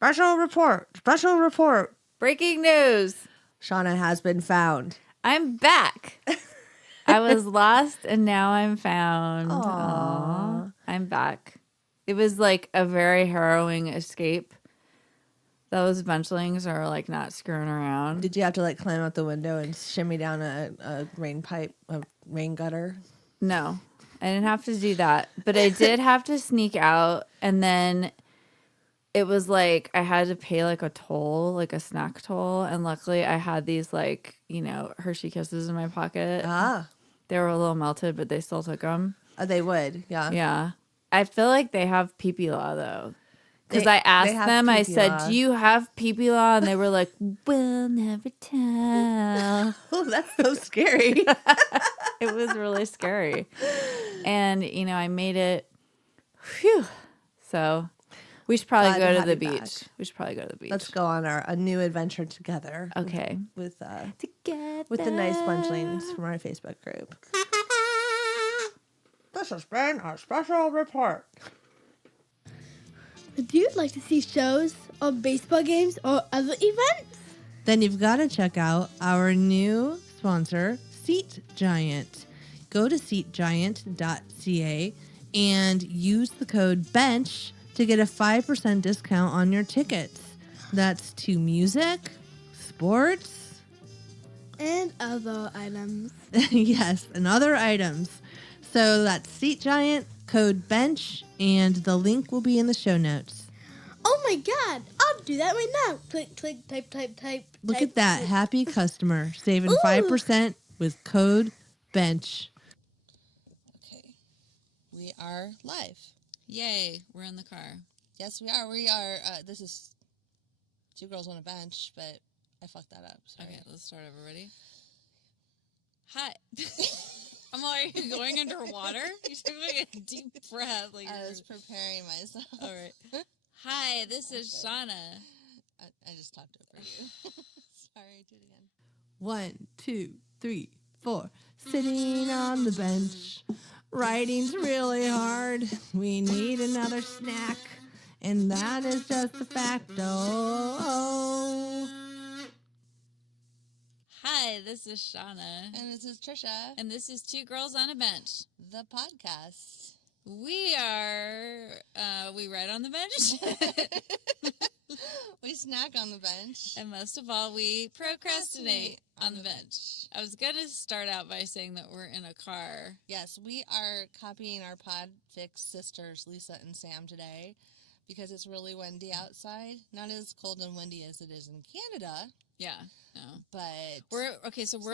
Special report. Special report. Breaking news. Shauna has been found. I'm back. I was lost and now I'm found. Aww. I'm back. It was like a very harrowing escape. Those benchlings are like not screwing around. Did you have to like climb out the window and shimmy down a rain pipe, a rain gutter? No, I didn't have to do that. But I did have to sneak out, and then it was like I had to pay like a toll, like a snack toll. And luckily I had these like, Hershey Kisses in my pocket. They were a little melted, but they still took them. Oh, they would. Yeah. Yeah. I feel like they have pee-pee law though. Because I asked them, I said, do you have pee-pee law? And they were like, we'll never tell. Oh, that's so scary. It was really scary. And, I made it. Phew. So we should probably go to the beach. We should probably go to the beach. Let's go on a new adventure together. Okay. With the nice bunchlings from our Facebook group. This has been our special report. Would you like to see shows or baseball games or other events? Then you've got to check out our new sponsor, Seat Giant. Go to seatgiant.ca and use the code BENCH to get a 5% discount on your tickets. That's to music, sports, and other items. Yes, and other items. So that's Seat Giant, code BENCH, and the link will be in the show notes. Oh my God, I'll do that right now. Click, type. Look at that. Happy customer saving 5% with code BENCH. Okay. We are live. Yay, we're in the car. Yes, we are. We are. This is Two Girls on a Bench, but I fucked that up. Sorry. Okay, let's start over. Ready? Hi. I'm like, are you going underwater? You took like a deep breath. Like I was preparing myself. All right. Hi, this is Shauna. I just talked over you. Sorry, do it again. 1, 2, 3, 4. Sitting on the bench. Writing's really hard. We need another snack. And that is just a fact. Oh. Hi, this is Shauna. And this is Trisha. And this is Two Girls on a Bench. The podcast. We are, we write on the bench. We snack on the bench. And most of all, we procrastinate on the bench. I was going to start out by saying that we're in a car. Yes, we are copying our Podfix sisters, Lisa and Sam, today because it's really windy outside. Not as cold and windy as it is in Canada. Yeah, no. But we're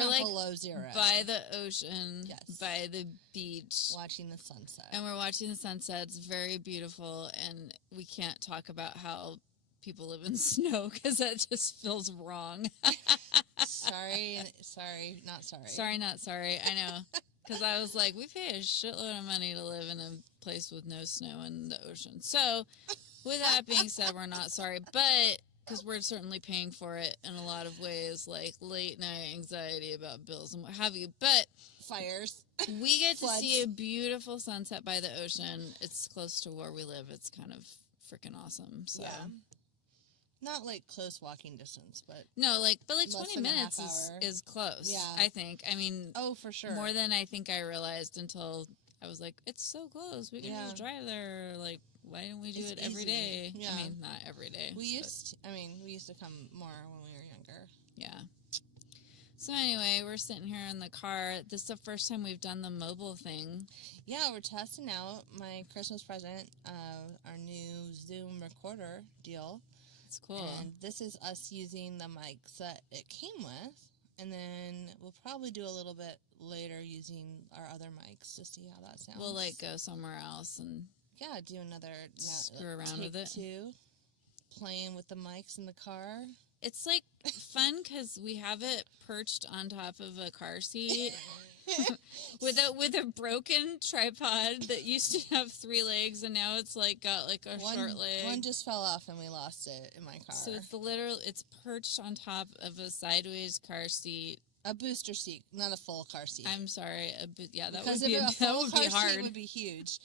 like below zero. By the ocean, yes. By the beach. Watching the sunset. And we're watching the sunset. It's very beautiful, and we can't talk about how people live in snow because that just feels wrong. Sorry, not sorry. Sorry, not sorry. I know. Because I was like, we pay a shitload of money to live in a place with no snow in the ocean. So, with that being said, we're not sorry. But, because we're certainly paying for it in a lot of ways, like late night anxiety about bills and what have you. But, fires. We get to Floods. see a beautiful sunset by the ocean. It's close to where we live. It's kind of freaking awesome. So. Yeah. Not like close walking distance, but... No, but 20 minutes is close, yeah. I think. I mean... Oh, for sure. More than I think I realized until I was like, it's so close. We can just drive there. Like, why don't we do it every day? Yeah. I mean, not every day. We used to come more when we were younger. Yeah. So anyway, we're sitting here in the car. This is the first time we've done the mobile thing. Yeah, we're testing out my Christmas present, our new Zoom recorder deal. It's cool. And this is us using the mics that it came with. And then we'll probably do a little bit later using our other mics to see how that sounds. We'll go somewhere else and do another screw around with it. Two, playing with the mics in the car. It's fun because we have it perched on top of a car seat. with a broken tripod that used to have 3 legs and now it's got a short leg. One just fell off and we lost it in my car. So it's perched on top of a sideways car seat A booster seat, not a full car seat. I'm sorry. Yeah, that Because would be, if a that full would car be hard. seat would be huge.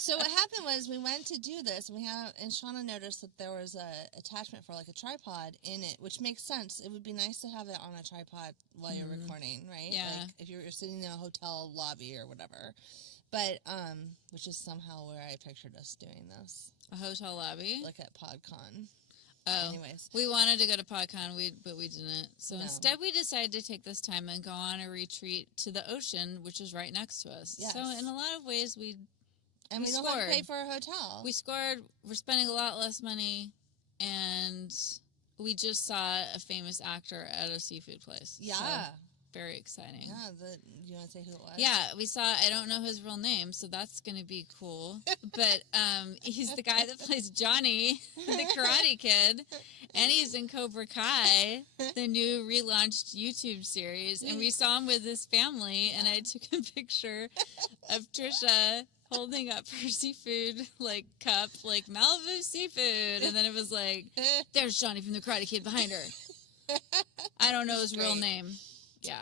So what happened was we went to do this, and Shauna noticed that there was a attachment for like a tripod in it, which makes sense. It would be nice to have it on a tripod while you're recording, right? Yeah. Like if you're sitting in a hotel lobby or whatever. But which is somehow where I pictured us doing this, A hotel lobby? like at PodCon. Oh, anyways. We wanted to go to PodCon, but we didn't. So No. instead, we decided to take this time and go on a retreat to the ocean, which is right next to us. Yes. So in a lot of ways, we don't have to pay for a hotel. We scored. We're spending a lot less money, and we just saw a famous actor at a seafood place. Yeah. So, very exciting. Yeah. You want to say who it was? Yeah, we saw. I don't know his real name, so that's going to be cool. But he's the guy that plays Johnny, the Karate Kid, and he's in Cobra Kai, the new relaunched YouTube series. And we saw him with his family, and I took a picture of Trisha holding up her seafood cup, like Malibu seafood, and then it was like, "There's Johnny from the Karate Kid behind her." I don't know his real name. Yeah,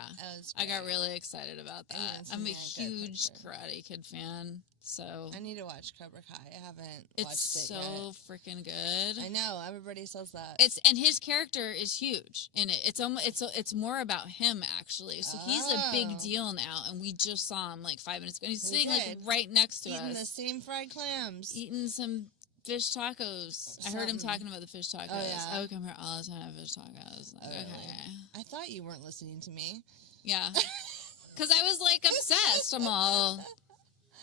I got really excited about that. I'm a huge Karate Kid fan, so I need to watch Cobra Kai. I haven't watched it it's so freaking good. I know everybody says that. And his character is huge in it. It's more about him actually. So he's a big deal now, and we just saw him like 5 minutes ago. And he's sitting like right next to us, eating the same fried clams, eating some fish tacos. I heard him talking about the fish tacos. Oh, yeah. I would come here all the time for fish tacos. Like, okay. I thought you weren't listening to me. Yeah. Because I was like obsessed. I'm all,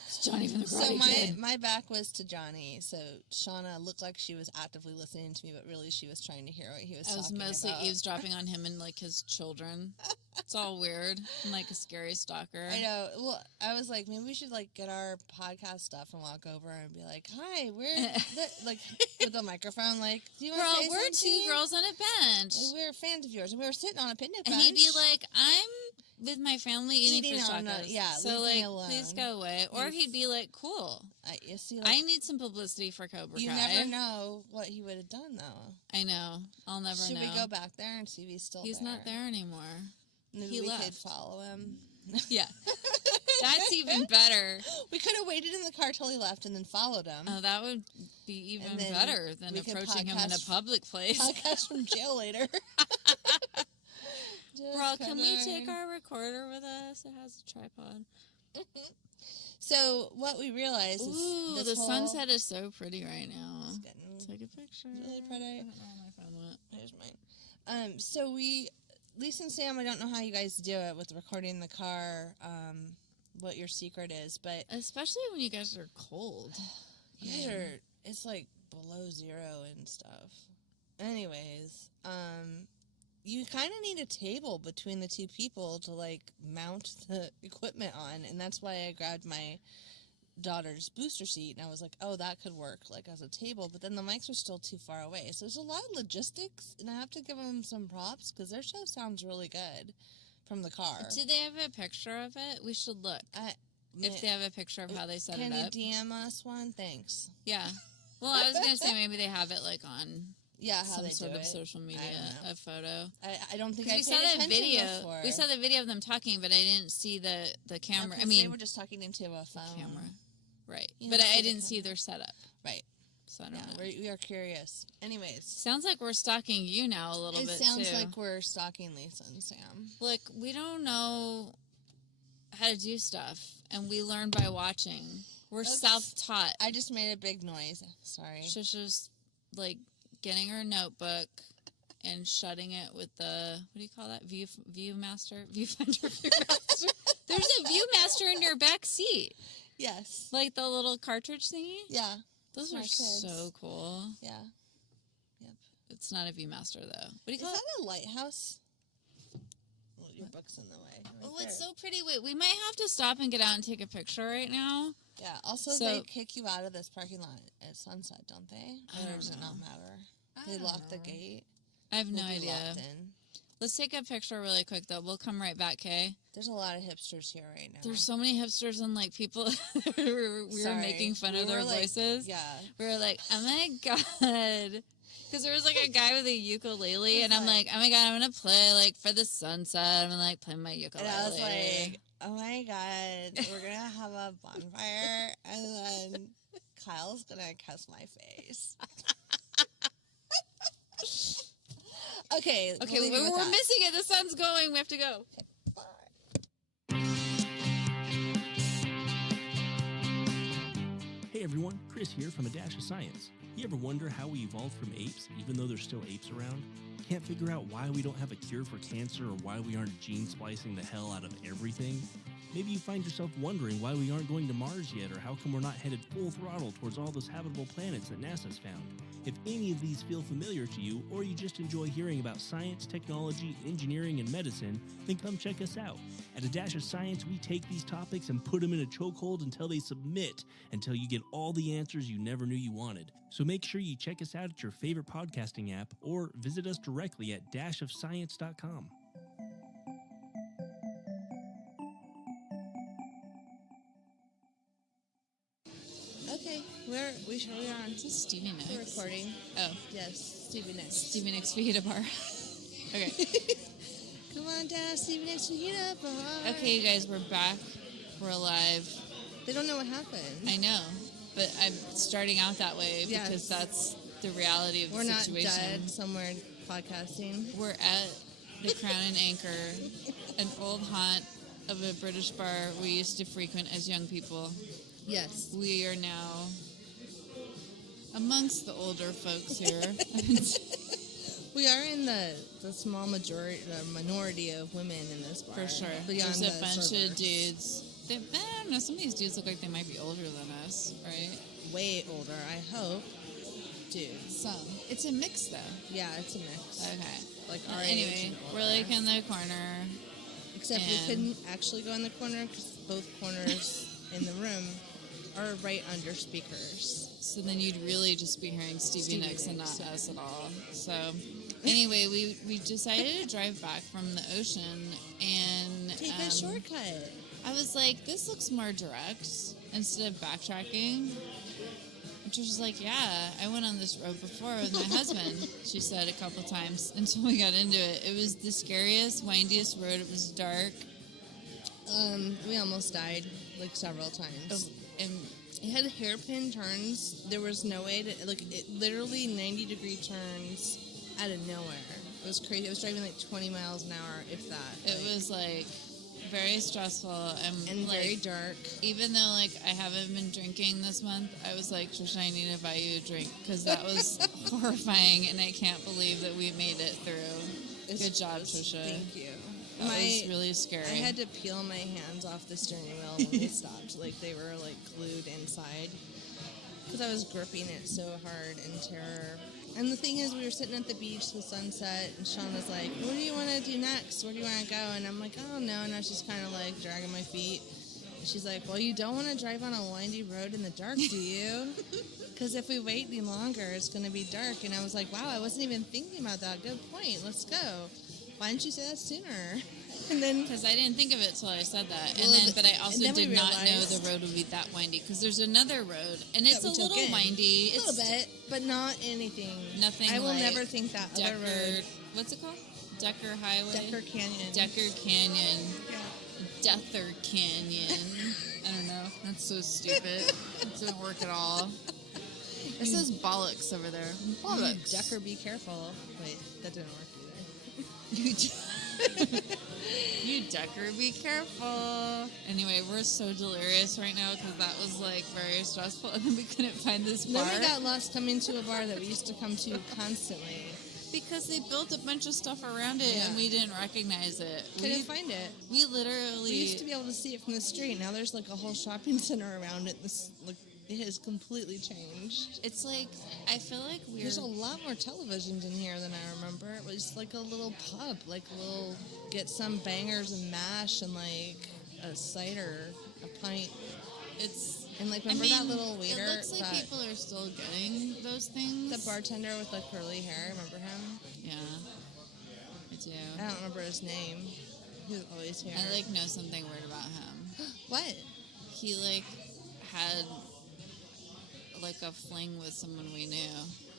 it's Johnny from the Karate Kid. So my back was to Johnny. So Shauna looked like she was actively listening to me, but really she was trying to hear what he was talking about. I was mostly eavesdropping on him and like his children. It's all weird. I'm like a scary stalker. I know. Well, I was like, maybe we should like get our podcast stuff and walk over and be like, "Hi, we're like with a microphone. Like, do you want to say we're something? two girls on a bench. We're fans of yours, and we were sitting on a picnic bench." And he'd be like, "I'm with my family eating fish tacos. So leave me like, alone. please go away." Or he'd be like, "Cool. You see, I need some publicity for Cobra Kai." You never know what he would have done, though. I know. I'll never know. Should we go back there and see if he's still there? He's not there anymore. Maybe he we left. could follow him. Yeah. That's even better. We could have waited in the car till he left and then followed him. Oh, that would be even better than approaching him in a public place. Podcast from jail later. Bro, can we take our recorder with us? It has a tripod. So what we realized is ooh, the sunset is so pretty right now. Take a picture. It's really pretty. I don't know where my phone went. Here's mine. So Lisa and Sam, I don't know how you guys do it with recording in the car, what your secret is, but especially when you guys are cold. It's like below 0 and stuff. Anyways, you kind of need a table between the two people to like mount the equipment on, and that's why I grabbed my daughter's booster seat, and I was like, oh, that could work like as a table, but then the mics are still too far away, so there's a lot of logistics, and I have to give them some props because their show sounds really good from the car. Do they have a picture of it? We should look if they have a picture of how they set it up. Can you DM us one? Thanks. Yeah. Well, I was gonna say maybe they have it like on how some they sort do of it. social media, a photo. I don't think I we paid saw that attention video. before. We saw the video of them talking, but I didn't see the camera. I they mean, were just talking into a phone. Camera. Right. You But don't see I the didn't see their setup. Right. So I don't know. We are curious. Anyways. Sounds like we're stalking you now a little bit, It sounds too. like we're stalking Lisa and Sam. Look, we don't know how to do stuff, and we learn by watching. We're self-taught. I just made a big noise. Sorry. Shusha's, like, getting her notebook and shutting it with the, what do you call that? Viewmaster? Viewfinder? Viewmaster? There's a Viewmaster in your back seat. Yes. Like the little cartridge thingy? Yeah. Those are so cool. Yeah. Yep. It's not a Viewmaster, though. What do you call it? Is that a lighthouse? Well, your book's in the way. Oh, it's so pretty. Wait, we might have to stop and get out and take a picture right now. Yeah. Also, they kick you out of this parking lot at sunset, don't they? Or does it not matter? They lock the gate. I have no idea. Locked in. Let's take a picture really quick, though. We'll come right back, Kay? There's a lot of hipsters here right now. There's so many hipsters and, like, people we were making fun of their voices. Yeah. We were like, oh, my God. Because there was like a guy with a ukulele, and I'm like, oh my god, I'm gonna play like for the sunset. I'm gonna like play my ukulele. And I was like, oh my god, we're gonna have a bonfire, and then Kyle's gonna kiss my face. Okay, we're missing it. The sun's going. We have to go. Hey everyone, Chris here from A Dash of Science. You ever wonder how we evolved from apes, even though there's still apes around? Can't figure out why we don't have a cure for cancer or why we aren't gene splicing the hell out of everything? Maybe you find yourself wondering why we aren't going to Mars yet, or how come we're not headed full throttle towards all those habitable planets that NASA's found. If any of these feel familiar to you, or you just enjoy hearing about science, technology, engineering, and medicine, then come check us out. At A Dash of Science, we take these topics and put them in a chokehold until they submit, until you get all the answers you never knew you wanted. So make sure you check us out at your favorite podcasting app, or visit us directly at dashofscience.com. Okay, we're on. This is Stevie Nicks. We're recording. Oh, Yes, Stevie Nicks. Stevie Nicks Fajita Bar. Okay. Come on down, Stevie Nicks Fajita Bar. Okay, you guys, we're back. We're alive. They don't know what happened. I know, but I'm starting out that way because that's the reality of We're the not situation. dead somewhere podcasting. We're at the Crown and Anchor, an old haunt of a British bar we used to frequent as young people. Yes. We are now amongst the older folks here. We are in the small minority of women in this bar. For sure. Beyond There's a the bunch servers. of dudes. I don't know, some of these dudes look like they might be older than us, right? Way older, I hope. Dudes. Some. It's a mix, though. Yeah, it's a mix. Okay. Like our Anyway, age and older. we're like in the corner. Except we and- couldn't actually go in the corner because both corners in the room are right under speakers. So then you'd really just be hearing Stevie Nicks and not Nicks, yeah. us at all. So anyway, we decided to drive back from the ocean and Take a shortcut. I was like, this looks more direct instead of backtracking. And Trish was like, yeah, I went on this road before with my husband, she said a couple times until we got into it. It was the scariest, windiest road. It was dark. We almost died like several times. And It had hairpin turns. There was no way to it literally 90-degree turns out of nowhere. It was crazy. I was driving like 20 miles an hour, if that. it was like very stressful and like, very dark. even though like I haven't been drinking this month, I was like, Trisha, I need to buy you a drink because that was horrifying, and I can't believe that we made it through. Good job, Trisha. Thank you. That was really scary. I had to peel my hands off the steering wheel when we stopped. Like they were like glued inside because I was gripping it so hard in terror. And the thing is, we were sitting at the beach, the sunset, and Sean was like, "What do you want to do next? Where do you want to go?" And I'm like, "Oh no!" And I was just kind of like dragging my feet. And she's like, "Well, you don't want to drive on a windy road in the dark, do you? Because if we wait any longer, it's going to be dark." And I was like, "Wow, I wasn't even thinking about that. Good point. Let's go." Why didn't you say that sooner? And then, because I didn't think of it till I said that, Well, but I also and then did we not know realized- the road would be that windy. Because there's another road, and it's we a took little in. windy. a little bit, but not anything. Nothing. I will like never think that other Decker. road. What's it called? Decker Highway. Decker Canyon. Decker Canyon. Yeah. Deather Canyon. I don't know. That's so stupid. It doesn't work at all. It says bollocks over there. Bollocks. Decker, be careful. Wait, that didn't work either. You Decker, be careful. Anyway, we're so delirious right now because that was like very stressful, and then we couldn't find this bar Then we got lost coming to a bar that we used to come to constantly. because they built a bunch of stuff around it and Yeah. we didn't recognize it. Couldn't find it. We literally We used to be able to see it from the street. Now there's like a whole shopping center around it. It has completely changed. It's like I feel like There's a lot more televisions in here than I remember. It was like a little pub, like a little get some bangers and mash and like a cider, a pint. It's And like remember that little waiter, It looks like that, people are still getting those things. the bartender with the curly hair. Remember him? Yeah, I do. I don't remember his name. He was always here. I like know something weird about him. What? He like had like a fling with someone we knew.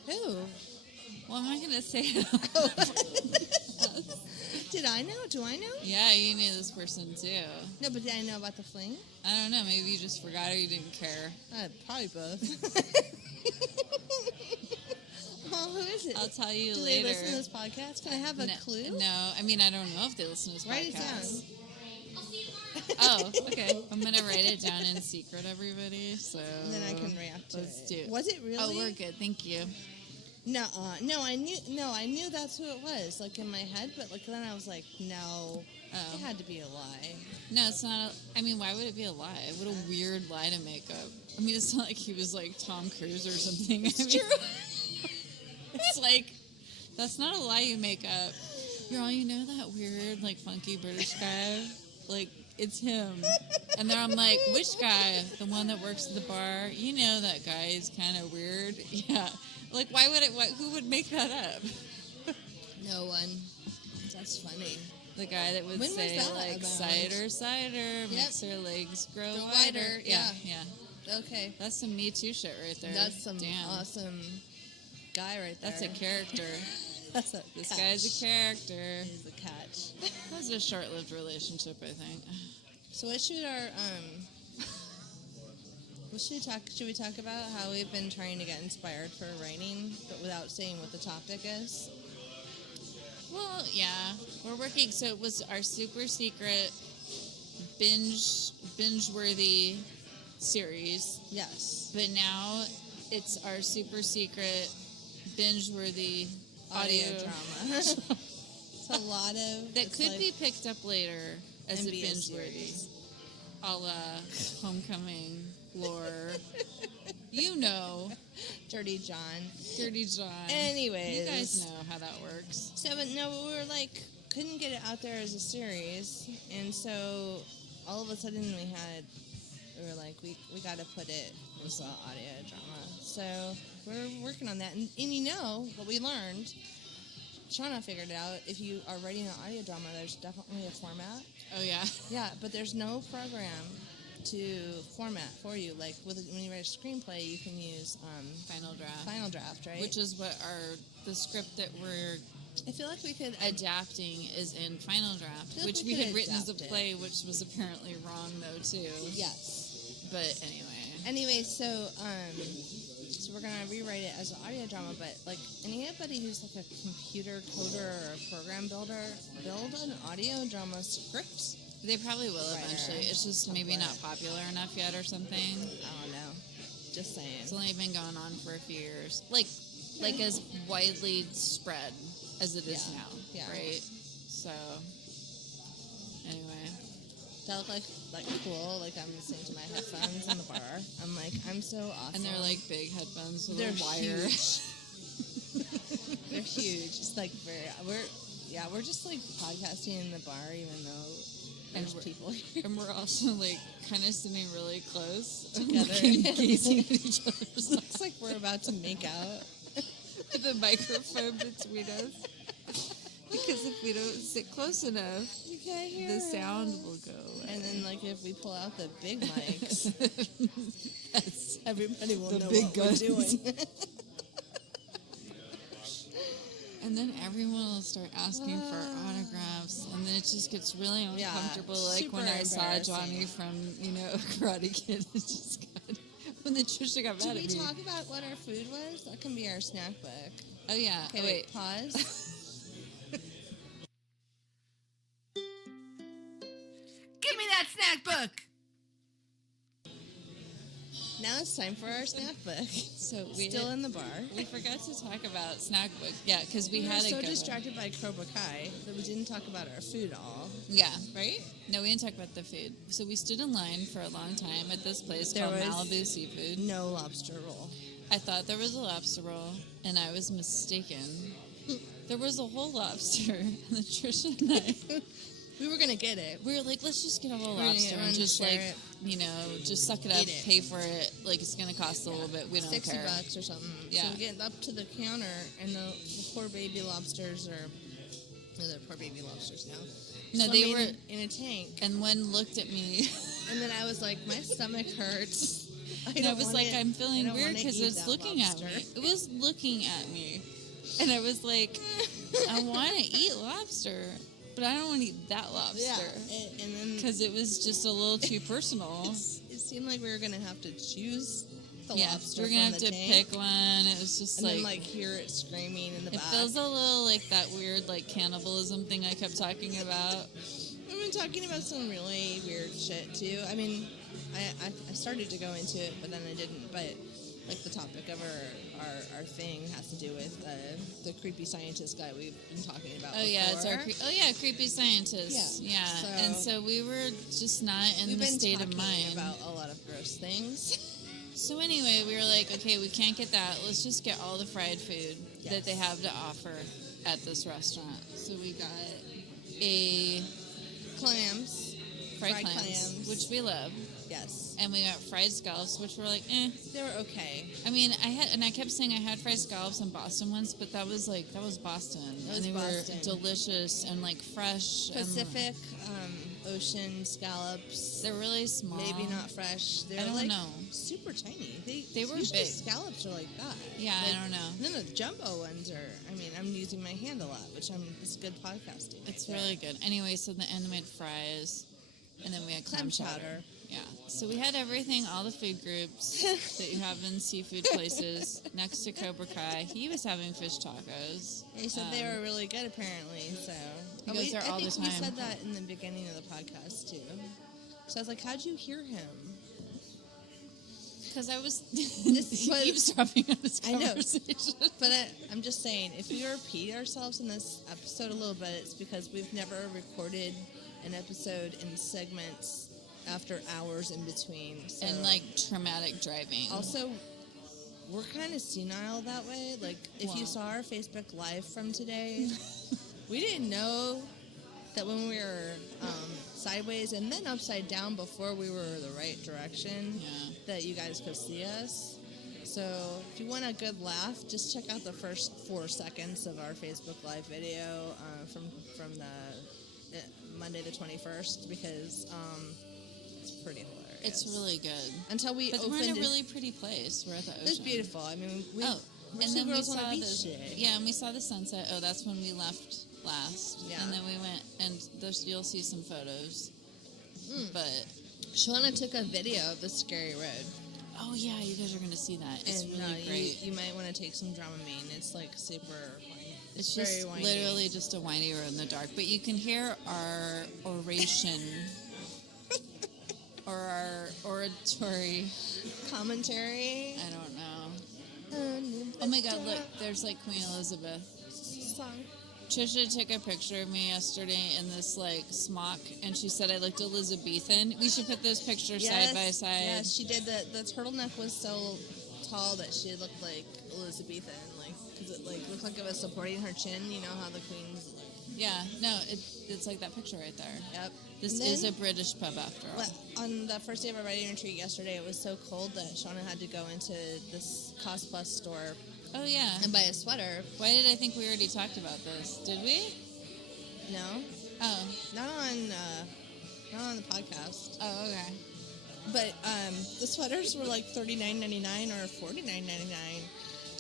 Who? Well, I'm not going to say it. Did I know? Do I know? Yeah, you knew this person too. No, but did I know about the fling? I don't know. Maybe you just forgot or you didn't care. Probably both. Well, who is it? I'll tell you Do later. they listen to this podcast? Can I have a clue? No, I mean, I don't know if they listen to this Write it podcast. down. Oh, okay. I'm going to write it down in secret, everybody. So And then I can react to let's it. do it. Was it really? Oh, we're good. Thank you. No, I knew that's who it was, like in my head, but like then I was like, no, it had to be a lie. No, it's not. I mean, why would it be a lie? What a weird lie to make up. I mean, it's not like he was like Tom Cruise or something. It's true. It's like, that's not a lie you make up. Girl, you know that weird, like, funky British guy? Like, it's him. And then I'm like, which guy? The one that works at the bar? You know that guy is kind of weird. Yeah. Like, why would it? Who would make that up? No one. That's funny. The guy that would When was say, that like, about? cider, makes her legs grow Grow wider. wider, Yeah. yeah. Okay. That's some Me Too shit right there. That's some Damn. awesome guy right there. That's a character. That's a This catch. guy's a character. He's a catch. That was a short-lived relationship, I think. So what should our should we talk about how we've been trying to get inspired for writing, but without saying what the topic is? Well, yeah, we're working. So it was our super secret binge-worthy series, Yes. but now it's our super secret binge-worthy Audio audio drama. It's a lot of that it's could like be picked up later as and a be a binge-worthy, series. a la Homecoming lore. You know, Dirty John. Dirty John. Anyways, You guys know how that works. So, but no, we were like, couldn't get it out there as a series, and so all of a sudden we were like, we got to put it as an audio drama. So we're working on that, and you know what we learned. Shauna figured it out. If you are writing an audio drama, there's definitely a format. Oh yeah. Yeah, but there's no program to format for you. Like when you write a screenplay, you can use Final Draft, right? Which is what the script that we're I feel like we could adapting is in Final Draft, feel like which we we could had written as a adapt it. play, which was apparently wrong though too. Yes. But anyway. Anyway, so we're gonna rewrite it as an audio drama, but like anybody who's like a computer coder or a program builder, build an audio drama script. They probably will Writer, eventually. It's just maybe not template. popular enough yet or something. I don't know. Just saying. It's only been going on for a few years. Like as widely spread as it is Yeah. now. Yeah. Right? So anyway. That look like cool. Like I'm listening to my headphones in the bar. I'm like, I'm so awesome. And they're like big headphones with They're a wire. huge. They're huge. It's like we're just like podcasting in the bar, even though there's people here. And we're also like kind of sitting really close Together. looking, gazing at each other. Looks like we're about to make out. With a microphone between us. Because if we don't sit close enough, You can't hear the us. sound will go away. And then, like, if we pull out the big mics, That's everybody will The know big what guns. we're doing. and then everyone will start asking for autographs, and then it just gets really Yeah, uncomfortable. Like when super I saw embarrassing. Johnny from Karate Kid, it just got when the Trisha got Should mad we at me. talk about what our food was? That can be our snack book. Oh yeah. Okay, Oh, wait. Pause. Give me that snack book. Now it's time for our snack book. So we Still in the bar. we forgot to talk about snack book. Yeah, because we We were had a so good one. distracted by Cobra Kai that we didn't talk about our food at all. Yeah. Right? No, we didn't talk about the food. So we stood in line for a long time at this place There called was Malibu Seafood. No lobster roll. I thought there was a lobster roll, and I was mistaken. There was a whole lobster, and then Trisha and I, We were gonna get it. we were like, let's just get a whole We're gonna get lobster one, and just share like, it. just suck it up, Eat it. pay for it. Like it's gonna cost a little bit. We don't $60 care. or something. Yeah. So we get up to the counter, and the poor baby lobsters are. No, they're poor baby lobsters now. No, they Swimming were- in a tank. And one looked at me, And then I was like, my stomach hurts. and I was like, I'm feeling weird because because it's looking at me. It was looking at me. And I was like, I want to eat lobster, but I don't want to eat that lobster. And then Because it was just a little too personal. it seemed like we were gonna have to choose the Yeah, lobster we're going to from have the to tank, pick one. It was just and like, then like hear it screaming in the it back. feels a little like that weird like cannibalism thing I kept talking about. We've been talking about some really weird shit too. I mean, I started to go into it, but then I didn't. But like the topic of our thing has to do with the creepy scientist guy we've been talking about. Oh yeah, it's our before. creepy scientist. Yeah. So- And so we were just not in We've the been state talking of mind. about a lot of gross things. So anyway, we were like, okay, we can't get that. Let's just get all the fried food that they have to offer at this restaurant. So we got a Clams, fried clams, which we love, yes, and we got fried scallops, which were like, eh. they were okay. I mean, I kept saying I had fried scallops in Boston once, but that was Boston, That was and they Boston. were delicious and like fresh. Pacific Ocean scallops. They're really small. Maybe not fresh. They're I don't like know. super tiny. They were usually big. Scallops are like that. Yeah, Like, I don't know. Then the jumbo ones are. I mean, I'm using my hand a lot, which it's good podcasting. It's right really good. Anyway, so in the end, we made fries, and then we had clam chowder. Yeah. So we had everything, all the food groups that you have in seafood places next to Cobra Kai. He was having fish tacos. He said they were really good, apparently. So He goes there all the I think we time. said that in the beginning of the podcast too. So I was like, "How'd you hear him?" Because I was This was- eavesdropping on this I know. conversation. But I'm just saying, if we repeat ourselves in this episode a little bit, it's because we've never recorded an episode in segments after hours in between. So. And like traumatic driving. Also, we're kind of senile that way. Like, if you Wow. saw our Facebook Live from today, we didn't know that when we were sideways and then upside down before we were the right direction, Yeah. that you guys could see us. So, if you want a good laugh, just check out the first 4 seconds of our Facebook Live video from the Monday the 21st, because it's pretty hilarious. It's really good. Until we But opened we're in a it- really pretty place. We're at the ocean. It's beautiful. I mean, we're and two then we girls on saw the beach the today. yeah, and we saw the sunset. Oh, that's when we left last. Yeah. And then we went, and you'll see some photos. But Shauna took a video of the scary road. oh yeah, you guys are gonna see that. It's And really great. you might want to take some Dramamine. It's like super windy. It's very just windy. literally just a windy road in the dark. But you can hear our oration or our oratory. commentary. I don't know. Oh my God! Look, there's like Queen Elizabeth. Song. Trisha took a picture of me yesterday in this like smock, and she said I looked Elizabethan. We should put those pictures side by side. Yes, she did. The turtleneck was so tall that she looked like Elizabethan, like because it like looked like it was supporting her chin. You know how the queens. Yeah, no, it's like that picture right there. Yep. This And is a then- British pub after all. But on the first day of our writing retreat yesterday, it was so cold that Shauna had to go into this Cost Plus store Oh yeah. and buy a sweater. Why did I think we already talked about this? Did we? No, Oh. not on the podcast. Oh, okay. But the sweaters were like $39.99 or $49.99,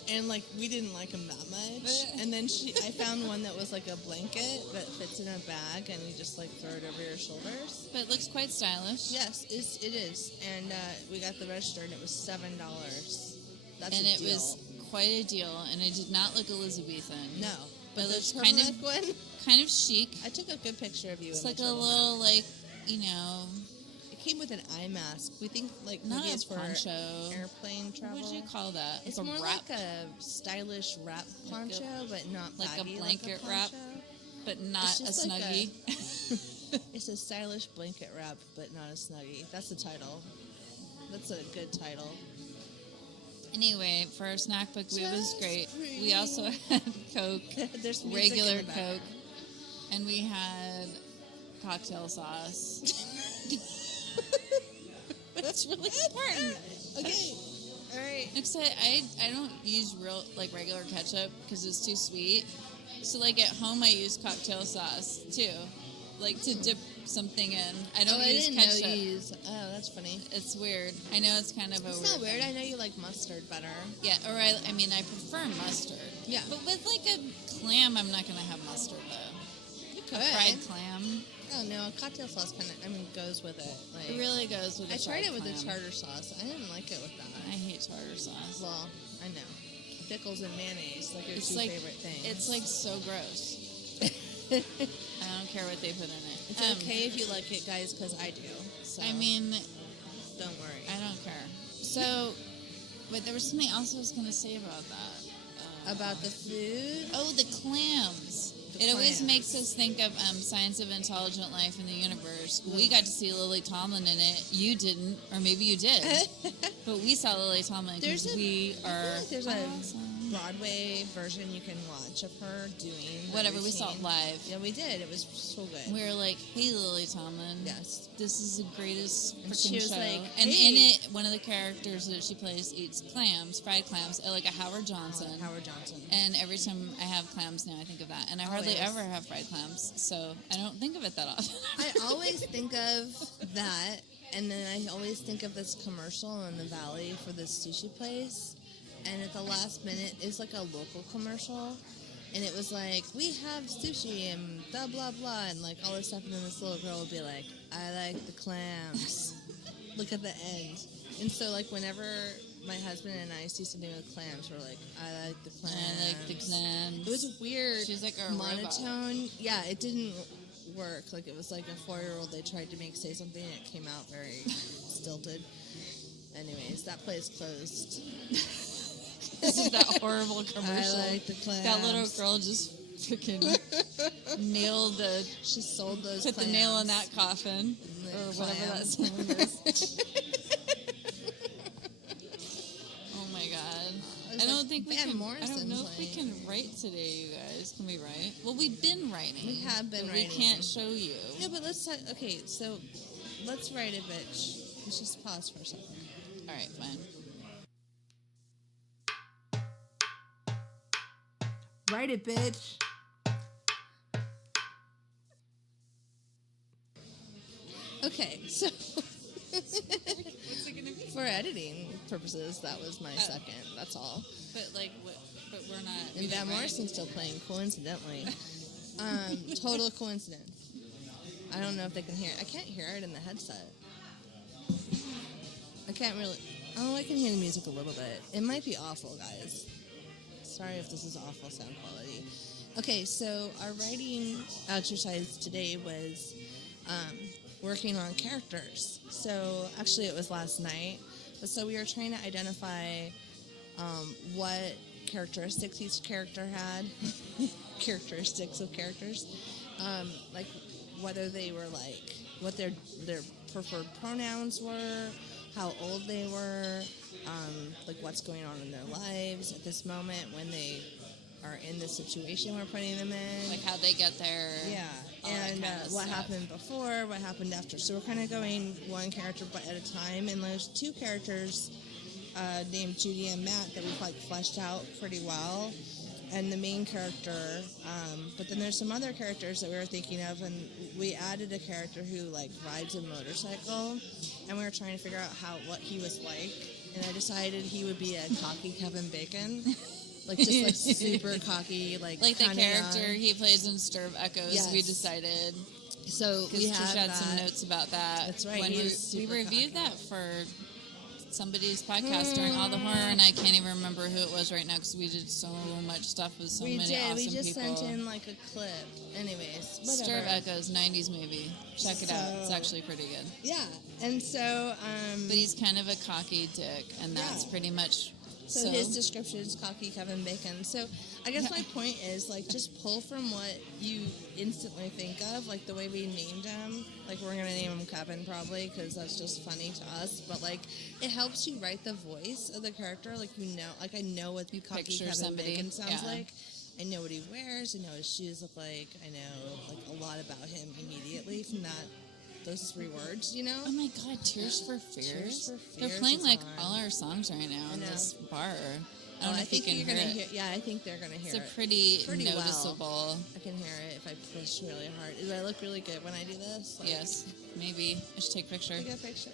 and like we didn't like them that much. And then I found one that was like a blanket that fits in a bag, and you just like throw it over your shoulders. But it looks quite stylish. Yes, it is. And we got the register, and it was $7. That's And a it deal. was quite a deal, and it did not look Elizabethan. No, But but it the looks kind of- turtleneck one. Kind of chic. I took a good picture of you. It's in like the a turtleneck. little, like, you know, It came with an eye mask. We think like not maybe a it's for poncho. airplane travel. What would you call that? It's like a more wrap, like a stylish wrap poncho, but not like a baggy blanket like a wrap. poncho. but not It's a just like snuggie. It's a stylish blanket wrap, but not a snuggie. That's the title. That's a good title. Anyway, for our snack book, it was great. We also had Coke, There's music in regular the back. Coke, and we had cocktail sauce. That's really important. Okay. All right. Except I don't use real like regular ketchup because it's too sweet. So like at home I use cocktail sauce too, like to dip something in. I don't I use didn't ketchup. know you use. Oh, that's funny. It's weird. I know it's kind of a It's weird not weird. thing. I know you like mustard better. Yeah, or I mean, I prefer mustard. Yeah. But with like a clam, I'm not gonna have mustard though. You A fried clam. Oh no, cocktail sauce kind of. I mean, goes with it. Like, It really goes with. I a tried fried it with the clam. tartar sauce. I didn't like it with that. I hate tartar sauce. Well, I know. Pickles and mayonnaise, like your It's two like favorite things. it's like so gross. I don't care what they put in it. It's okay if you like it, guys, because I do. So I mean, don't worry. I don't care. So, but there was something else I was going to say about that. About the food. Oh, the clams. The It always clams. makes us think of Science of Intelligent Life in the Universe. We got to see Lily Tomlin in it. You didn't, or maybe you did. But we saw Lily Tomlin because we I are feel like there's awesome. a Broadway version you can watch of her doing that Whatever, we saw it routine. live. Yeah, we did. It was so good. We were like, hey, Lily Tomlin. Yes. This is the greatest And freaking she was show. like, and hey. in it, one of the characters that she plays eats clams, fried clams, like a Howard Johnson. Howard Johnson. And every time I have clams now, I think of that. And I hardly Always. ever have fried clams, so I don't think of it that often. I always think of that, and then I always think of this commercial in the Valley for this sushi place. And at the last minute, it's like a local commercial. And it was like, we have sushi and blah, blah, blah, and like all this stuff. And then this little girl would be like, I like the clams. Look at the end. And so, like, whenever my husband and I see something with clams, we're like, I like the clams. I like the clams. It was weird. She's like a monotone. Yeah, it didn't work. Like, it was like a 4-year-old they tried to make say something and it came out very stilted. Anyways, that place closed. This is that horrible commercial. I like the clams. That little girl just freaking nailed the. She sold those Put clams. the nail in that coffin, or whatever that clams. song is. Oh my god! was I don't like, think we Van can. I Morrison's don't know if we playing. can write today, you guys. Can we write? Well, we've been writing. We have been but writing. We can't show you. No, but let's talk. Okay, so let's write it, bitch. Let's just pause for a second. All right, fine. Write it, bitch. Okay, so for editing purposes, that was my second. That's all. But like, but we're not. we And didn't Van write Morrison's still playing, coincidentally. Total coincidence. I don't know if they can hear it. I can't hear it in the headset. I can't really. Oh, I can hear the music a little bit. It might be awful, guys. Sorry if this is awful sound quality. Okay, so our writing exercise today was working on characters. So actually, it was last night. But so we were trying to identify what characteristics each character had. Characteristics of characters. Like whether they were like, what their preferred pronouns were, how old they were, like what's going on in their lives at this moment when they are in the situation we're putting them in. like how they get there. Yeah, all that and kind of what stuff. happened before, what happened after. So we're kind of going one character at a time, and there's two characters named Judy and Matt that we've like fleshed out pretty well, and the main character. But then there's some other characters that we were thinking of, and we added a character who like rides a motorcycle, and we were trying to figure out what he was like, and I decided he would be a cocky Kevin Bacon. Like just like super cocky, like Like the kinda character young. he plays in Stir of Echoes, Yes. we decided. So Because we Trish have had some that. notes about that. That's right, When he we was super reviewed cocky. that for somebody's podcast during All the Horror, and I can't even remember who it was right now because we did so much stuff with so We many did. awesome We just people. sent in like a clip. Anyways, Stir of whatever. Echoes, 90s movie. Check it out. It's So- actually pretty good. Yeah, and so But he's kind of a cocky dick, and that's Yeah. pretty much so his description is cocky Kevin Bacon. So I guess my point is like just pull from what you instantly think of, like the way we named him. Like we're gonna name him Kevin probably because that's just funny to us. But like it helps you write the voice of the character. Like you know, like I know what cocky picture Kevin somebody. Bacon sounds Yeah. like. I know what he wears. I know what his shoes look like. I know like a lot about him immediately from those 3 words. You know. Oh my god, Tears for Fears? Tears for They're Fears playing is like on. all our songs right now in know. this bar. I don't know I if you think can you're hear gonna it. hear. Yeah, I think they're gonna hear It's a it. pretty well. noticeable. I can hear it if I push really hard. Do I look really good when I do this? Like, Yes, maybe. I should take a picture. Take a picture.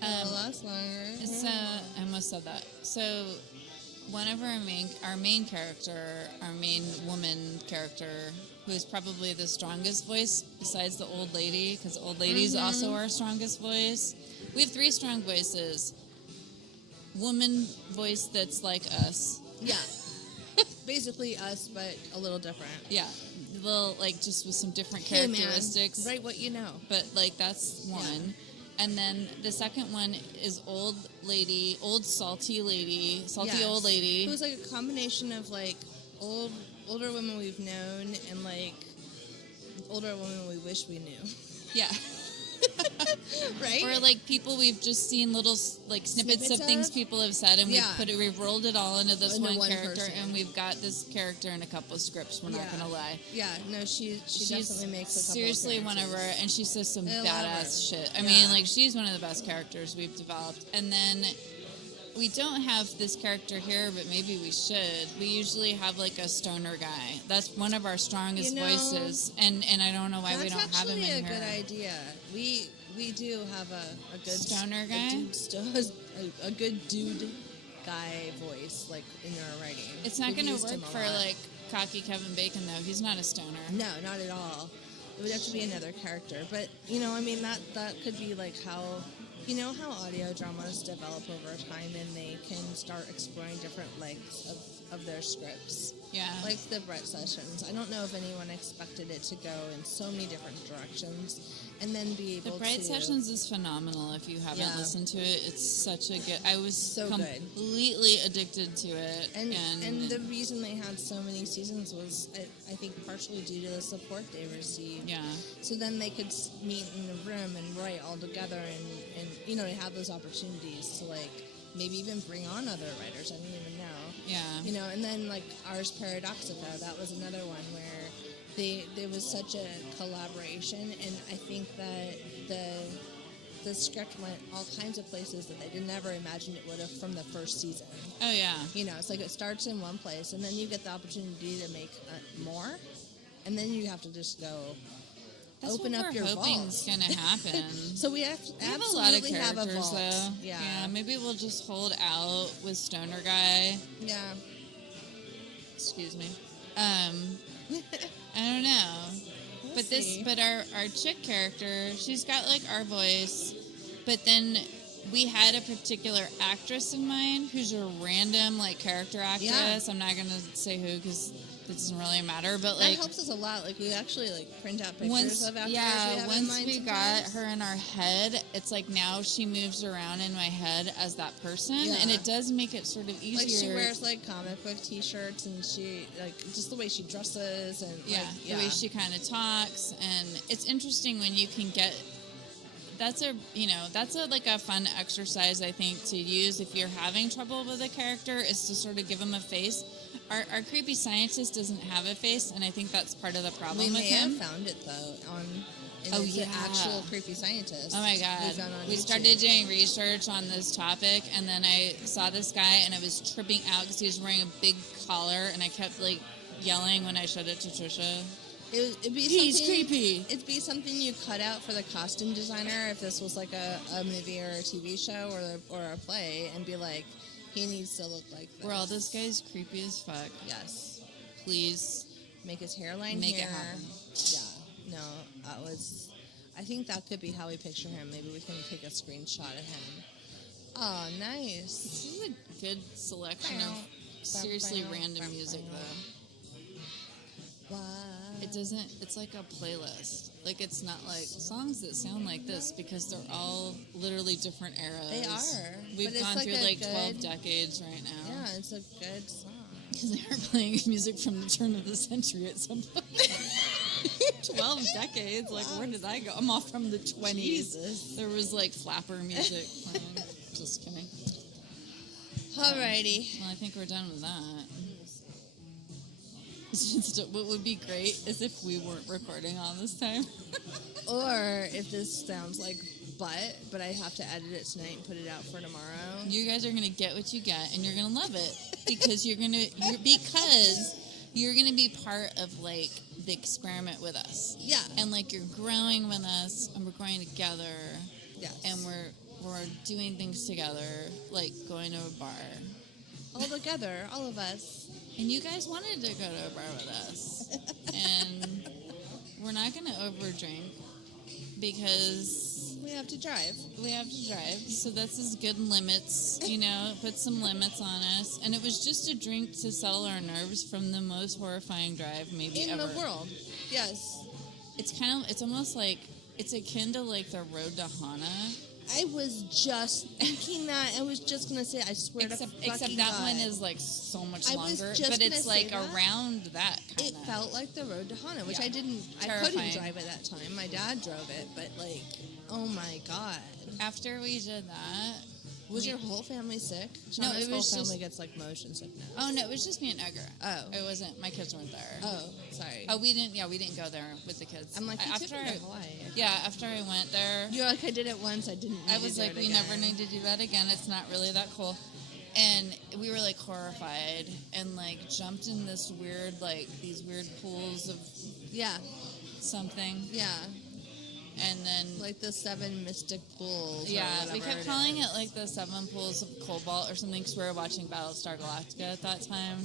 Um, It'll last longer. So I almost said that. So one of our main character, our main woman character, who is probably the strongest voice besides the old lady, because old lady's also our strongest voice. We have 3 strong voices. Woman voice that's like us. Yeah. Basically us, but a little different. Yeah. Little, like, just with some different Hey, man, characteristics. write what you know. But, like, that's one. And then the second one is old salty Yes. old lady. Who's like a combination of like older women we've known and like older women we wish we knew. Yeah. Right? Or like people we've just seen little like snippets of things people have said, and Yeah. we've rolled it all into this Into one one character, person. and we've got this character in a couple of scripts. We're not Yeah. gonna lie. Yeah, no, she definitely makes a couple seriously of one of her, and she says some I love badass her. shit. I Yeah. mean, like she's one of the best characters we've developed. And then we don't have this character here, but maybe we should. We usually have like a stoner guy. That's one of our strongest You know, voices, and I don't know why we don't have him in That's here. actually a good idea. We do have a good Stoner guy? a good dude guy voice like in our writing. It's not We've going to used work him a for lot. like cocky Kevin Bacon though. He's not a stoner. No, not at all. It would have to be another character. But, you know, I mean, that could be like how, you know, how audio dramas develop over time and they can start exploring different lengths of their scripts. Yeah. Like the Brett sessions. I don't know if anyone expected it to go in so many different directions and then be able The Bright to... Sessions is phenomenal. If you haven't Yeah. listened to it, it's such a good. I was So good. completely addicted to it, And the reason they had so many seasons was, I think, partially due to the support they received. yeah, So then they could meet in the room and write all together and you know, have those opportunities to, like, maybe even bring on other writers. I don't even know. yeah. You know, and then, like, Ars Paradoxica, that was another one where there was such a collaboration, and I think that the script went all kinds of places that they did never imagine it would have from the first season. Oh yeah. You know, it's like it starts in one place, and then you get the opportunity to make more, and then you have to just go That's open what up we're your hoping's vault. gonna happen. So we have We have a lot of absolutely have a characters vault. though. Yeah. Maybe we'll just hold out with Stoner Guy. Yeah. Excuse me. I don't know. We'll see. But our chick character, she's got like our voice, but then we had a particular actress in mind who's a random like character actress. Yeah. I'm not gonna say who because it doesn't really matter. But That like helps us a lot. Like we actually like print out pictures of actors we have in once mind we got sometimes. her in our head, it's like now she moves around in my head as that person, Yeah. and it does make it sort of easier. Like she wears like comic book T-shirts, and she like just the way she dresses, and Yeah, like, the way she kind of talks, and it's interesting when you can get. That's a like a fun exercise I think to use if you're having trouble with a character is to sort of give them a face. Our creepy scientist doesn't have a face, and I think that's part of the problem we with may him. have found it though on. And Oh, it's yeah. an actual creepy scientist. Oh my god! found on We YouTube. started doing research on this topic, and then I saw this guy, and I was tripping out because he was wearing a big collar, and I kept like yelling when I showed it to Trisha. It'd be He's something, creepy. It'd be something you cut out for the costume designer if this was like a movie or a TV show or a play, and be like, he needs to look like this. Well, this guy's creepy as fuck. Yes. Please. Make his hairline Make it here. happen. Yeah. No, that was. I think that could be how we picture him. Maybe we can take a screenshot of him. Oh, nice. This is a good selection of seriously random music, though. Wow. It doesn't. It's like a playlist. Like it's not like songs that sound like this because they're all literally different eras. They are, We've but it's gone like through a like 12 good- decades right now. Yeah, it's a good song. Because they are playing music from the turn of the century at some point. 12 decades? Like, where did I go? I'm off from the 20s. Jesus. There was, like, flapper music playing. Just kidding. Alrighty. Well, I think we're done with that. It's just, what would be great is if we weren't recording all this time. Or if this sounds like but I have to edit it tonight and put it out for tomorrow. You guys are gonna get what you get, and you're gonna love it because you're gonna be part of like the experiment with us. Yeah. And like you're growing with us, and we're growing together. Yes. And we're doing things together, like going to a bar. All together, all of us. And you guys wanted to go to a bar with us. And we're not going to overdrink because we have to drive. So that's as good limits, put some limits on us. And it was just a drink to settle our nerves from the most horrifying drive maybe in ever. the world. Yes. It's almost like, it's akin to like the road to Hana. I was just thinking that. I was just going to say, I swear to fucking Except that God. one is like so much I was longer, just but it's gonna say like that. around that kind It felt like the road to Hana, which Yeah. I Terrifying. couldn't drive at that time. My dad drove it, but like, oh my God. After we did that, Was your whole family sick? No, Shauna's it was whole just- family gets like motion sickness. oh no, it was just me and Edgar. Oh. It wasn't, my kids weren't there. Oh, sorry. Oh, we didn't go there with the kids. I'm like, you took after me to I, Hawaii. yeah, after I went there, You're like, I did it once, I didn't need I was to do like, it we again. never need to do that again. It's not really that cool. And we were like horrified and like jumped in this weird, like these weird pools of Yeah, something. yeah. And then, Like the 7 mystic pools. or yeah, we whatever kept calling is. it like the 7 pools of Cobalt or something because we were watching Battlestar Galactica at that time.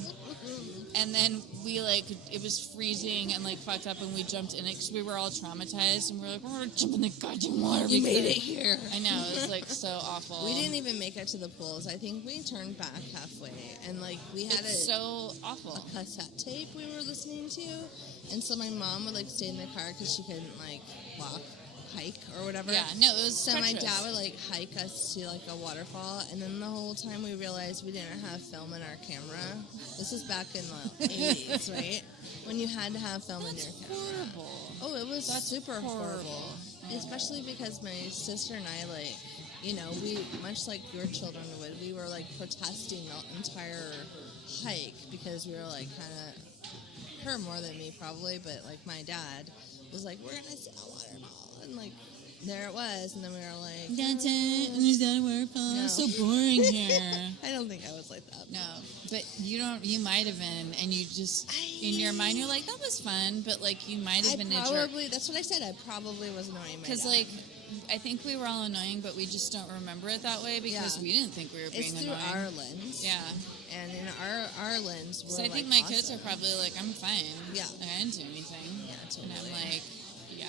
And then we like, it was freezing and like fucked up and we jumped in it because we were all traumatized and we were like, we're going to jump in the goddamn water. We made it here. I know, it was like so awful. We didn't even make it to the pools. I think we turned back halfway, and like we had It's a so awful. cassette tape we were listening to, and so my mom would like stay in the car because she couldn't like walk, hike or whatever. Yeah, no, it was So my treacherous. dad would like hike us to like a waterfall, and then the whole time we realized we didn't have film in our camera. This was back in the 80s, right? When you had to have film in your camera. Horrible. Oh, it was That's super horrible. horrible. Especially because my sister and I, like, we, much like your children would, we were, like, protesting the entire hike because we were, like, kind of, her more than me probably, but, like, my dad was like, we're going to see a waterfall. And, like, there it was. And then we were like, That's it. And there's that waterfall. No. It's so boring here. I don't think I was like that. No, but you might have been, and you just, in your mind, you're like, that was fun, but, like, you might have been a jerk. Probably, that's what I said. I probably was annoying my Because, dad. like, I think we were all annoying, but we just don't remember it that way because Yeah. we didn't think we were being it's through annoying. our lens. Yeah. And in our lens, we're So I think like, my kids are awesome. probably like, I'm fine. Yeah. Like, I didn't do anything. Yeah, And I'm totally. like, yeah.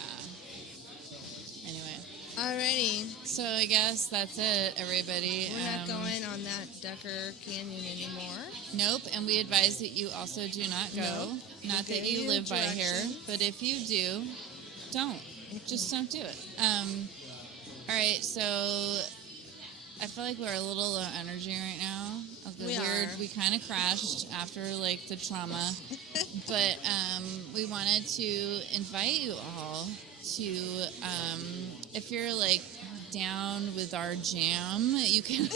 Anyway. Alrighty. So I guess that's it, everybody. We're not going on that Decker Canyon anymore. Nope, and we advise that you also do not go. No. Not We'll that give you you live by here, directions. but if you do, don't. Just don't do it. All right, so I feel like we're a little low energy right now. Of the We are. We kind of crashed after like the trauma, but we wanted to invite you all to, if you're like down with our jam, you can,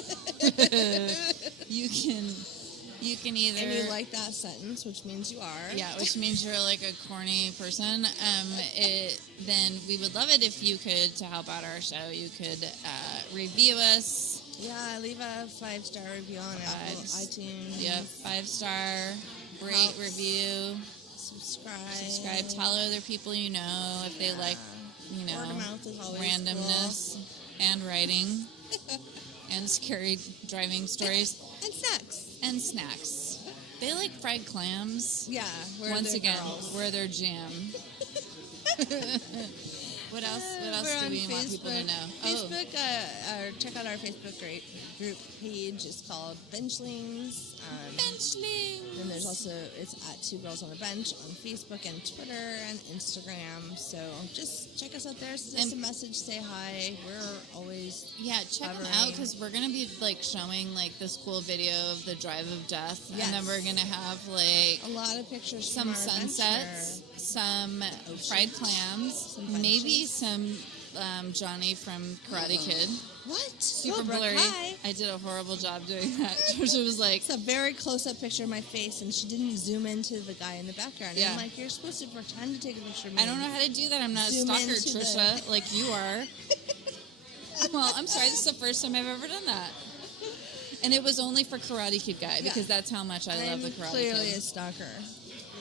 you can either. And you like that sentence, which means you are. Yeah, which means you're like a corny person. Then we would love it if you could, to help out our show, you could review us. Yeah, leave a 5-star review on Apple iTunes. Yep, 5-star, rate, Helps. review, subscribe. Tell other people you know if they like, Word of mouth is always randomness and writing and scary driving stories cool. And snacks. and snacks. They like fried clams. Yeah, we're Once the again, girls. we're their jam. What else? What else We're do on we want people to know? Facebook, check out our Facebook group page. It's called Benchlings. Benchlings. And there's also, it's at 2 Girls on a Bench on Facebook and Twitter and Instagram. So just check us out there. Send us a message. Say hi. We're always Yeah, check them covering. out because we're gonna be like showing like this cool video of the Drive of Death, Yes. and then we're gonna have like a lot of pictures some from our sunsets, adventure. some fried clams, Some maybe benches. some Johnny from Karate Kid. What? Super Cobra blurry. Kai. I did a horrible job doing that. Trisha was like, It's a very close-up picture of my face, and she didn't zoom into the guy in the background. Yeah. And I'm like, you're supposed to pretend to take a picture of me. I don't know how to do that. I'm not a Zoom stalker, into Trisha, like you are. Well, I'm sorry. This is the first time I've ever done that. And it was only for Karate Kid Guy because that's how much I love the Karate clearly Kid. a stalker.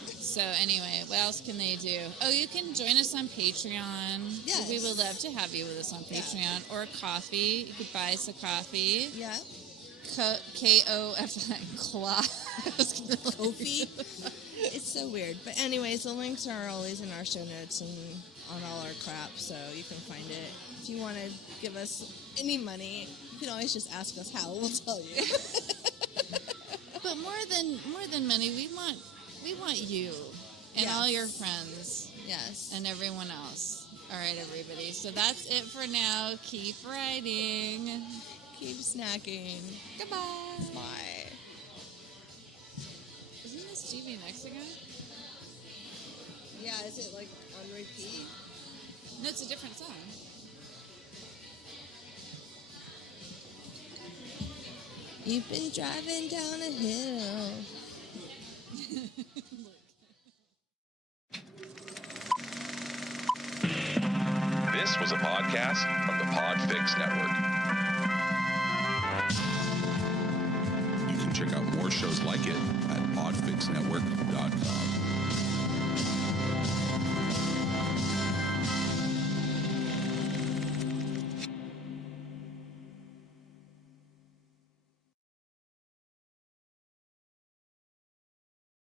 So anyway, what else can they do? Oh, you can join us on Patreon. Yes. We would love to have you with us on Patreon. Or coffee. You could buy us a coffee. Yeah. K-O-F-I. Kofi. It's so weird. But anyways, the links are always in our show notes and on all our crap, so you can find it. If you want to give us any money, you can always just ask us how. We'll tell you. But more than money, we want you and all your friends. Yes. And everyone else. All right, everybody. So that's it for now. Keep writing. Keep snacking. Goodbye. Bye. Isn't this Stevie Nicks again? Yeah, is it like on repeat? No, it's a different song. You've been driving down a hill. This was a podcast from the Podfix Network. You can check out more shows like it at podfixnetwork.com.